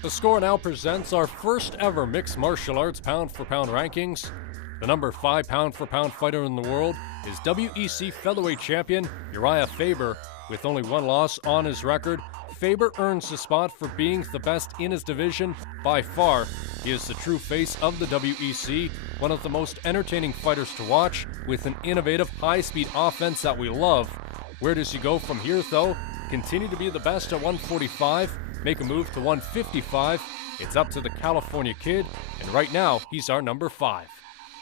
The Score now presents our first ever mixed martial arts pound-for-pound rankings. The number 5 pound-for-pound fighter in the world is WEC featherweight champion Uriah Faber. With only one loss on his record, Faber earns the spot for being the best in his division by far. He is the true face of the WEC, one of the most entertaining fighters to watch, with an innovative high-speed offense that we love. Where does he go from here, though? Continue to be the best at 145, make a move to 155. It's up to the California Kid, and right now, he's our number 5.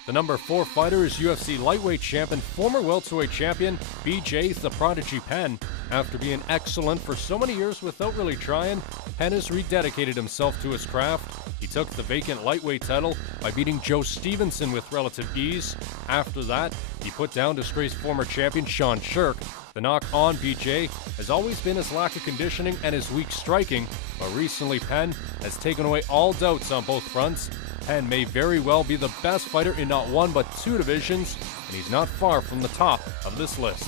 The number 4 fighter is UFC lightweight champion, former welterweight champion, BJ the Prodigy Penn. After being excellent for so many years without really trying, Penn has rededicated himself to his craft. He took the vacant lightweight title by beating Joe Stevenson with relative ease. After that, he put down disgraced former champion Sean Shirk. The knock on BJ has always been his lack of conditioning and his weak striking, but recently Penn has taken away all doubts on both fronts. Penn may very well be the best fighter in not one but 2 divisions, and he's not far from the top of this list.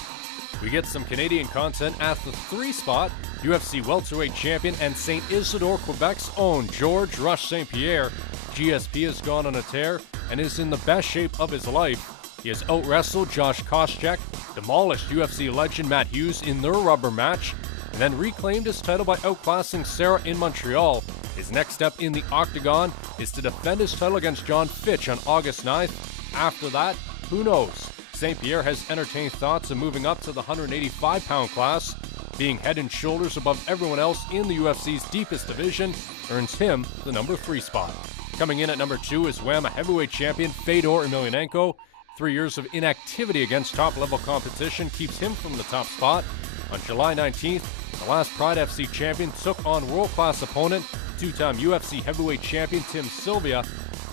We get some Canadian content at the 3 spot. UFC welterweight champion and St. Isidore, Quebec's own George Rush St Pierre. GSP has gone on a tear and is in the best shape of his life. He has out-wrestled Josh Koscheck, demolished UFC legend Matt Hughes in their rubber match, and then reclaimed his title by outclassing Serra in Montreal. His next step in the octagon is to defend his title against John Fitch on August 9th. After that, who knows? St Pierre has entertained thoughts of moving up to the 185-pound class. Being head and shoulders above everyone else in the UFC's deepest division earns him the number 3 spot. Coming in at number 2 is WAMA heavyweight champion Fedor Emelianenko. 3 years of inactivity against top-level competition keeps him from the top spot. On July 19th, the last Pride FC champion took on world-class opponent, 2-time UFC heavyweight champion Tim Silva.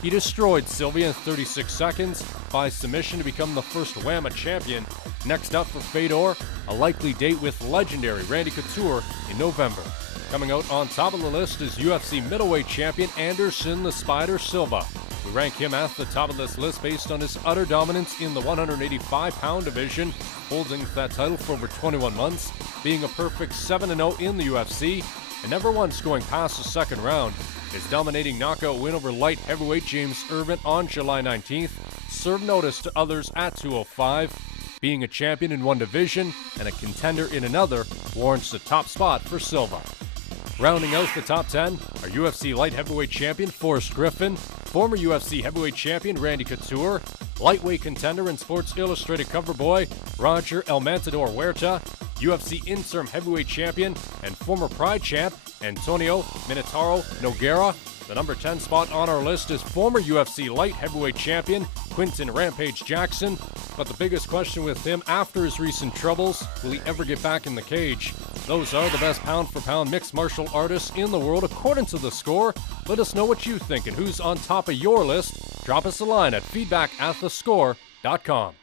He destroyed Silva in 36 seconds by submission to become the first WAMA champion. Next up for Fedor, a likely date with legendary Randy Couture in November. Coming out on top of the list is UFC middleweight champion Anderson the Spider Silva. We rank him at the top of this list based on his utter dominance in the 185-pound division, holding that title for over 21 months, being a perfect 7-0 in the UFC, and never once going past the second round. His dominating knockout win over light heavyweight James Irvin on July 19th served notice to others at 205. Being a champion in one division and a contender in another warrants the top spot for Silva. Rounding out the top 10 are UFC light heavyweight champion Forrest Griffin, former UFC heavyweight champion Randy Couture, lightweight contender and Sports Illustrated cover boy Roger El Matador Huerta, UFC interim heavyweight champion and former Pride champ Antonio Minotauro Nogueira. The number 10 spot on our list is former UFC light heavyweight champion Quinton Rampage Jackson. But the biggest question with him after his recent troubles, will he ever get back in the cage? Those are the best pound-for-pound mixed martial artists in the world according to The Score. Let us know what you think and who's on top of your list. Drop us a line at feedback@thescore.com.